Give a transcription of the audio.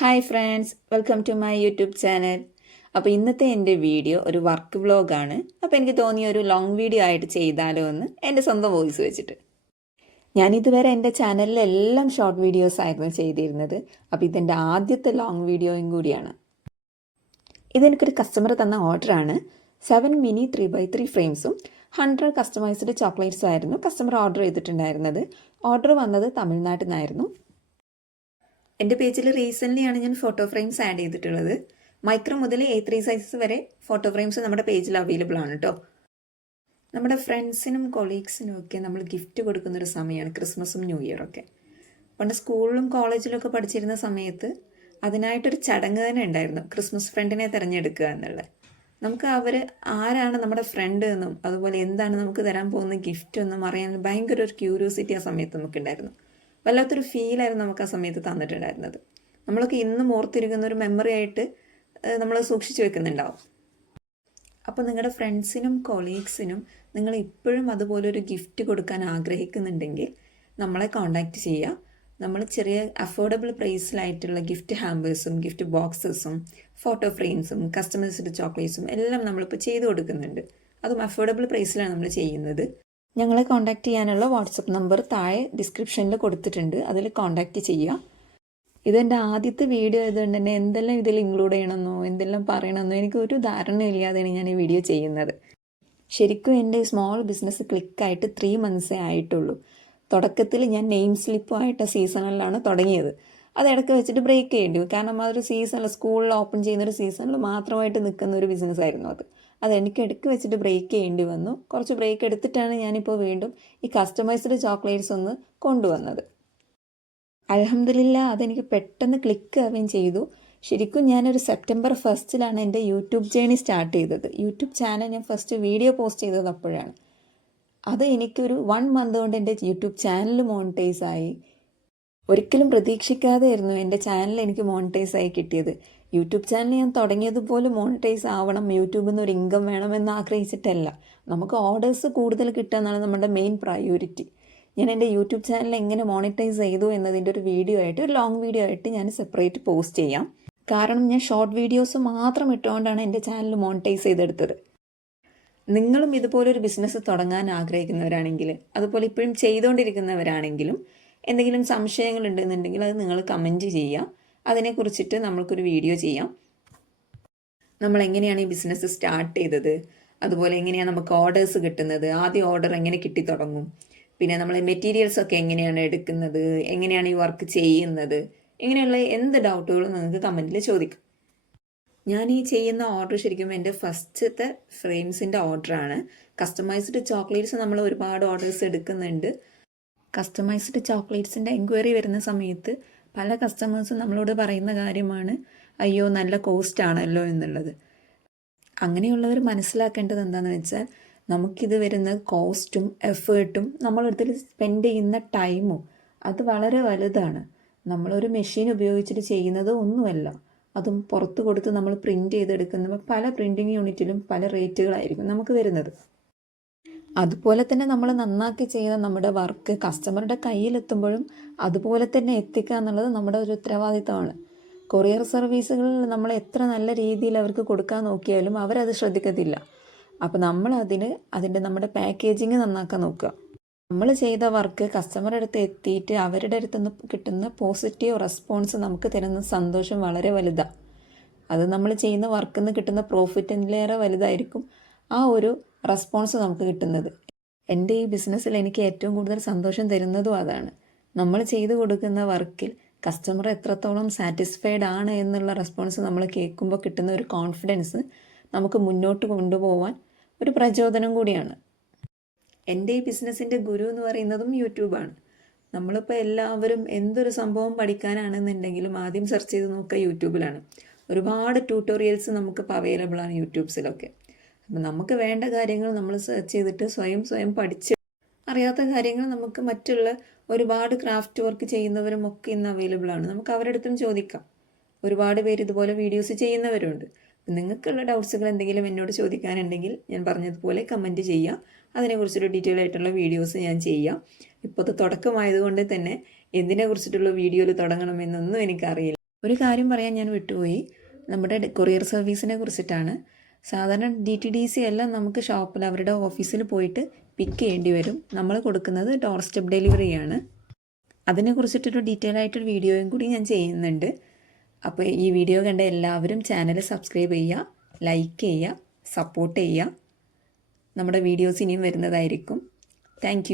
Hi friends, welcome to my YouTube channel. അപ്പോൾ ഇന്നത്തെ എൻ്റെ വീഡിയോ ഒരു വർക്ക് വ്ലോഗാണ്. അപ്പോൾ എനിക്ക് തോന്നിയ ഒരു ലോങ് വീഡിയോ ആയിട്ട് ചെയ്താലോ എന്ന് എൻ്റെ സ്വന്തം വോയിസ് വെച്ചിട്ട്. ഞാനിതുവരെ എൻ്റെ ചാനലിലെല്ലാം ഷോർട്ട് വീഡിയോസ് ആയിരുന്നു ചെയ്തിരുന്നത്. അപ്പോൾ ഇതെൻ്റെ ആദ്യത്തെ ലോങ് വീഡിയോയും കൂടിയാണ്. ഇതെനിക്കൊരു കസ്റ്റമർ തന്ന ഓർഡറാണ്. 7 മിനി 3x3 ഫ്രെയിംസും 100 കസ്റ്റമൈസ്ഡ് ചോക്ലേറ്റ്സും ആയിരുന്നു കസ്റ്റമർ ഓർഡർ ചെയ്തിട്ടുണ്ടായിരുന്നത്. ഓർഡർ വന്നത് തമിഴ്നാട്ടിൽ നിന്നായിരുന്നു. എൻ്റെ പേജിൽ റീസെൻ്റ്ലിയാണ് ഞാൻ ഫോട്ടോ ഫ്രെയിംസ് ആഡ് ചെയ്തിട്ടുള്ളത്. മൈക്രോ മുതൽ A3 സൈസസ് വരെ ഫോട്ടോ ഫ്രെയിംസ് നമ്മുടെ പേജിൽ അവൈലബിൾ ആണ് കേട്ടോ. നമ്മുടെ ഫ്രണ്ട്സിനും കൊളീഗ്സിനും ഒക്കെ നമ്മൾ ഗിഫ്റ്റ് കൊടുക്കുന്നൊരു സമയമാണ് ക്രിസ്മസും ന്യൂ ഇയറൊക്കെ. പണ്ട് സ്കൂളിലും കോളേജിലും ഒക്കെ പഠിച്ചിരുന്ന സമയത്ത് അതിനായിട്ടൊരു ചടങ്ങ് തന്നെ ഉണ്ടായിരുന്നു, ക്രിസ്മസ് ഫ്രണ്ടിനെ തിരഞ്ഞെടുക്കുക എന്നുള്ളത്. നമുക്ക് അവർ ആരാണ് നമ്മുടെ ഫ്രണ്ട് എന്നും അതുപോലെ എന്താണ് നമുക്ക് തരാൻ പോകുന്ന ഗിഫ്റ്റ് എന്നും അറിയാൻ ഭയങ്കര ഒരു ക്യൂരിയോസിറ്റി ആ സമയത്ത് നമുക്കുണ്ടായിരുന്നു. വല്ലാത്തൊരു ഫീലായിരുന്നു നമുക്ക് ആ സമയത്ത് തന്നിട്ടുണ്ടായിരുന്നത്. നമ്മളൊക്കെ ഇന്നും ഓർത്തിരിക്കുന്ന ഒരു മെമ്മറി ആയിട്ട് നമ്മൾ സൂക്ഷിച്ചു വെക്കുന്നുണ്ടാവും. അപ്പോൾ നിങ്ങളുടെ ഫ്രണ്ട്സിനും കൊളീഗ്സിനും നിങ്ങൾ ഇപ്പോഴും അതുപോലൊരു ഗിഫ്റ്റ് കൊടുക്കാൻ ആഗ്രഹിക്കുന്നുണ്ടെങ്കിൽ നമ്മളെ കോൺടാക്റ്റ് ചെയ്യുക. നമ്മൾ ചെറിയ അഫോർഡബിൾ പ്രൈസിലായിട്ടുള്ള ഗിഫ്റ്റ് ഹാമ്പേഴ്സും ഗിഫ്റ്റ് ബോക്സസും ഫോട്ടോ ഫ്രെയിംസും കസ്റ്റമൈസ്ഡ് ചോക്ലേറ്റ്സും എല്ലാം നമ്മളിപ്പോൾ ചെയ്തു കൊടുക്കുന്നുണ്ട്. അതും അഫോർഡബിൾ പ്രൈസിലാണ് നമ്മൾ ചെയ്യുന്നത്. ഞങ്ങളെ കോൺടാക്റ്റ് ചെയ്യാനുള്ള വാട്സപ്പ് നമ്പർ താഴെ ഡിസ്ക്രിപ്ഷനിൽ കൊടുത്തിട്ടുണ്ട്, അതിൽ കോൺടാക്റ്റ് ചെയ്യുക. ഇതെൻ്റെ ആദ്യത്തെ വീഡിയോ ആയതുകൊണ്ട് തന്നെ എന്തെല്ലാം ഇതിൽ ഇൻക്ലൂഡ് ചെയ്യണമെന്നോ എന്തെല്ലാം പറയണമെന്നോ എനിക്കൊരു ധാരണയില്ലാതെയാണ് ഞാൻ ഈ വീഡിയോ ചെയ്യുന്നത്. ശരിക്കും എൻ്റെ സ്മോൾ ബിസിനസ് ക്ലിക്കായിട്ട് 3 മന്ത്സേ ആയിട്ടുള്ളൂ. തുടക്കത്തിൽ ഞാൻ നെയിം സ്ലിപ്പുമായിട്ട് സീസണിലാണ് തുടങ്ങിയത്. അത് ഇടയ്ക്ക് വെച്ചിട്ട് ബ്രേക്ക് ചെയ്യേണ്ടി വരും. കാരണം അതൊരു സീസണിൽ സ്കൂളിൽ ഓപ്പൺ ചെയ്യുന്നൊരു സീസണിൽ മാത്രമായിട്ട് നിൽക്കുന്ന ഒരു ബിസിനസ്സായിരുന്നു അതെനിക്ക് ഇടയ്ക്ക് വെച്ചിട്ട് ബ്രേക്ക് ചെയ്യേണ്ടി വന്നു. കുറച്ച് ബ്രേക്ക് എടുത്തിട്ടാണ് ഞാനിപ്പോൾ വീണ്ടും ഈ കസ്റ്റമൈസ്ഡ് ചോക്ലേറ്റ്സ് ഒന്ന് കൊണ്ടുവന്നത്. അൽഹംദുലില്ലാ അതെനിക്ക് പെട്ടെന്ന് ക്ലിക്ക് ആവുകയും ചെയ്തു. ശരിക്കും ഞാനൊരു സെപ്റ്റംബർ 1 എൻ്റെ യൂട്യൂബ് ജേണി സ്റ്റാർട്ട് ചെയ്തത്. യൂട്യൂബ് ചാനൽ ഞാൻ ഫസ്റ്റ് വീഡിയോ പോസ്റ്റ് ചെയ്തത് അപ്പോഴാണ്. അത് എനിക്കൊരു 1 മന്ത് കൊണ്ട് എൻ്റെ യൂട്യൂബ് ചാനൽ മോണിറ്റൈസ് ആയി. ഒരിക്കലും പ്രതീക്ഷിക്കാതെയായിരുന്നു എൻ്റെ ചാനൽ എനിക്ക് മോണിറ്റൈസ് ആയി കിട്ടിയത്. യൂട്യൂബ് ചാനൽ ഞാൻ തുടങ്ങിയതുപോലെ മോണിറ്റൈസ് ആവണം, യൂട്യൂബിൽ നിന്ന് ഒരു ഇൻകം വേണമെന്ന് ആഗ്രഹിച്ചിട്ടല്ല. നമുക്ക് ഓർഡേഴ്സ് കൂടുതൽ കിട്ടുക എന്നാണ് നമ്മുടെ മെയിൻ പ്രയോറിറ്റി. ഞാൻ എൻ്റെ യൂട്യൂബ് ചാനൽ എങ്ങനെ മോണിറ്റൈസ് ചെയ്തു എന്നതിൻ്റെ ഒരു വീഡിയോ ആയിട്ട്, ഒരു ലോങ് വീഡിയോ ആയിട്ട് ഞാൻ സെപ്പറേറ്റ് പോസ്റ്റ് ചെയ്യാം. കാരണം ഞാൻ ഷോർട്ട് വീഡിയോസ് മാത്രം ഇട്ടുകൊണ്ടാണ് എൻ്റെ ചാനൽ മോണിറ്റൈസ് ചെയ്തെടുത്തത്. നിങ്ങളും ഇതുപോലൊരു ബിസിനസ് തുടങ്ങാൻ ആഗ്രഹിക്കുന്നവരാണെങ്കിൽ, അതുപോലെ ഇപ്പോഴും ചെയ്തുകൊണ്ടിരിക്കുന്നവരാണെങ്കിലും എന്തെങ്കിലും സംശയങ്ങൾ ഉണ്ടെന്നുണ്ടെങ്കിൽ അത് നിങ്ങൾ കമൻറ്റ് ചെയ്യുക. അതിനെക്കുറിച്ചിട്ട് നമ്മൾക്കൊരു വീഡിയോ ചെയ്യാം. നമ്മൾ എങ്ങനെയാണ് ഈ ബിസിനസ് സ്റ്റാർട്ട് ചെയ്തത്, അതുപോലെ എങ്ങനെയാണ് നമുക്ക് ഓർഡേഴ്സ് കിട്ടുന്നത്, ആദ്യം ഓർഡർ എങ്ങനെ കിട്ടി തുടങ്ങും, പിന്നെ നമ്മൾ മെറ്റീരിയൽസൊക്കെ എങ്ങനെയാണ് എടുക്കുന്നത്, എങ്ങനെയാണ് ഈ വർക്ക് ചെയ്യുന്നത്, ഇങ്ങനെയുള്ള എന്ത് ഡൗട്ടുകളും നിങ്ങൾക്ക് കമൻറ്റിൽ ചോദിക്കാം. ഞാൻ ഈ ചെയ്യുന്ന ഓർഡർ ശരിക്കും എൻ്റെ ഫസ്റ്റത്തെ ഫ്രെയിംസിൻ്റെ ഓർഡറാണ്. കസ്റ്റമൈസ്ഡ് ചോക്ലേറ്റ്സ് നമ്മൾ ഒരുപാട് ഓർഡേഴ്സ് എടുക്കുന്നുണ്ട്. കസ്റ്റമൈസ്ഡ് ചോക്ലേറ്റ്സിൻ്റെ എൻക്വയറി വരുന്ന സമയത്ത് പല കസ്റ്റമേഴ്സും നമ്മളോട് പറയുന്ന കാര്യമാണ്, അയ്യോ നല്ല കോസ്റ്റ് ആണല്ലോ എന്നുള്ളത്. അങ്ങനെയുള്ളവർ മനസ്സിലാക്കേണ്ടത് എന്താണെന്ന് വെച്ചാൽ, നമുക്കിത് വരുന്ന കോസ്റ്റും എഫേർട്ടും നമ്മളെടുത്തിൽ സ്പെൻഡ് ചെയ്യുന്ന ടൈമും അത് വളരെ വലുതാണ്. നമ്മളൊരു മെഷീൻ ഉപയോഗിച്ചിട്ട് ചെയ്യുന്നത് ഒന്നുമല്ല. അതും പുറത്ത് കൊടുത്ത് നമ്മൾ പ്രിൻറ്റ് ചെയ്തെടുക്കുന്ന പല പ്രിൻറ്റിങ് യൂണിറ്റിലും പല റേറ്റുകളായിരിക്കും നമുക്ക് വരുന്നത്. അതുപോലെ തന്നെ നമ്മൾ നന്നാക്കി ചെയ്യുന്ന നമ്മുടെ വർക്ക് കസ്റ്റമറുടെ കയ്യിലെത്തുമ്പോഴും അതുപോലെ തന്നെ എത്തിക്കുക എന്നുള്ളത് നമ്മുടെ ഒരു ഉത്തരവാദിത്തമാണ്. കൊറിയർ സർവീസുകളിൽ നമ്മൾ എത്ര നല്ല രീതിയിൽ അവർക്ക് കൊടുക്കാൻ നോക്കിയാലും അവരത് ശ്രദ്ധിക്കത്തില്ല. അപ്പോൾ നമ്മൾ നമ്മുടെ പാക്കേജിങ് നന്നാക്കാൻ നോക്കുക. നമ്മൾ ചെയ്ത വർക്ക് കസ്റ്റമറുടെ അടുത്ത് എത്തിയിട്ട് അവരുടെ അടുത്ത് നിന്ന് കിട്ടുന്ന പോസിറ്റീവ് റെസ്പോൺസ് നമുക്ക് തരുന്ന സന്തോഷം വളരെ വലുതാണ്. അത് നമ്മൾ ചെയ്യുന്ന വർക്കിൽ നിന്ന് കിട്ടുന്ന പ്രോഫിറ്റിലേറെ വലുതായിരിക്കും ആ ഒരു റെസ്പോൺസ് നമുക്ക് കിട്ടുന്നത്. എൻ്റെ ഈ ബിസിനസ്സിൽ എനിക്ക് ഏറ്റവും കൂടുതൽ സന്തോഷം തരുന്നതും അതാണ്. നമ്മൾ ചെയ്തു കൊടുക്കുന്ന വർക്കിൽ കസ്റ്റമർ എത്രത്തോളം സാറ്റിസ്ഫൈഡ് ആണ് എന്നുള്ള റെസ്പോൺസ് നമ്മൾ കേൾക്കുമ്പോൾ കിട്ടുന്ന ഒരു കോൺഫിഡൻസ് നമുക്ക് മുന്നോട്ട് കൊണ്ടുപോകാൻ ഒരു പ്രചോദനം കൂടിയാണ്. എൻ്റെ ഈ ബിസിനസ്സിൻ്റെ ഗുരു എന്ന് പറയുന്നതും യൂട്യൂബാണ്. നമ്മളിപ്പോൾ എല്ലാവരും എന്തൊരു സംഭവം പഠിക്കാനാണെന്നുണ്ടെങ്കിലും ആദ്യം സെർച്ച് ചെയ്ത് നോക്കുക യൂട്യൂബിലാണ്. ഒരുപാട് ട്യൂട്ടോറിയൽസ് നമുക്കിപ്പോൾ അവൈലബിൾ ആണ് യൂട്യൂബ്സിലൊക്കെ. അപ്പം നമുക്ക് വേണ്ട കാര്യങ്ങൾ നമ്മൾ സെർച്ച് ചെയ്തിട്ട് സ്വയം പഠിച്ച്, അറിയാത്ത കാര്യങ്ങൾ നമുക്ക് മറ്റുള്ള ഒരുപാട് ക്രാഫ്റ്റ് വർക്ക് ചെയ്യുന്നവരും ഒക്കെ ഇന്ന് അവൈലബിൾ ആണ്. നമുക്ക് അവരുടെ അടുത്തും ചോദിക്കാം. ഒരുപാട് പേര് ഇതുപോലെ വീഡിയോസ് ചെയ്യുന്നവരുണ്ട്. നിങ്ങൾക്കുള്ള ഡൗട്ട്സുകൾ എന്തെങ്കിലും എന്നോട് ചോദിക്കാനുണ്ടെങ്കിൽ ഞാൻ പറഞ്ഞതുപോലെ കമൻറ്റ് ചെയ്യുക. അതിനെക്കുറിച്ചൊരു ഡീറ്റെയിൽ ആയിട്ടുള്ള വീഡിയോസ് ഞാൻ ചെയ്യാം. ഇപ്പോൾ അത് തുടക്കമായതുകൊണ്ട് തന്നെ എന്തിനെ കുറിച്ചിട്ടുള്ള വീഡിയോയിൽ തുടങ്ങണമെന്നൊന്നും എനിക്കറിയില്ല. ഒരു കാര്യം പറയാൻ ഞാൻ വിട്ടുപോയി, നമ്മുടെ കൊറിയർ സർവീസിനെ കുറിച്ചിട്ടാണ്. സാധാരണ DTDC എല്ലാം നമുക്ക് ഷോപ്പിൽ അവരുടെ ഓഫീസിൽ പോയിട്ട് പിക്ക് ചെയ്യേണ്ടി വരും. നമ്മൾ കൊടുക്കുന്നത് ഡോർ സ്റ്റെപ്പ് ഡെലിവറിയാണ്. അതിനെക്കുറിച്ചിട്ടൊരു ഡീറ്റെയിൽ ആയിട്ടൊരു വീഡിയോയും കൂടി ഞാൻ ചെയ്യുന്നുണ്ട്. അപ്പോൾ ഈ വീഡിയോ കണ്ട എല്ലാവരും ചാനൽ സബ്സ്ക്രൈബ് ചെയ്യുക, ലൈക്ക് ചെയ്യുക, സപ്പോർട്ട് ചെയ്യുക. നമ്മുടെ വീഡിയോസ് ഇനിയും വരുന്നതായിരിക്കും. താങ്ക്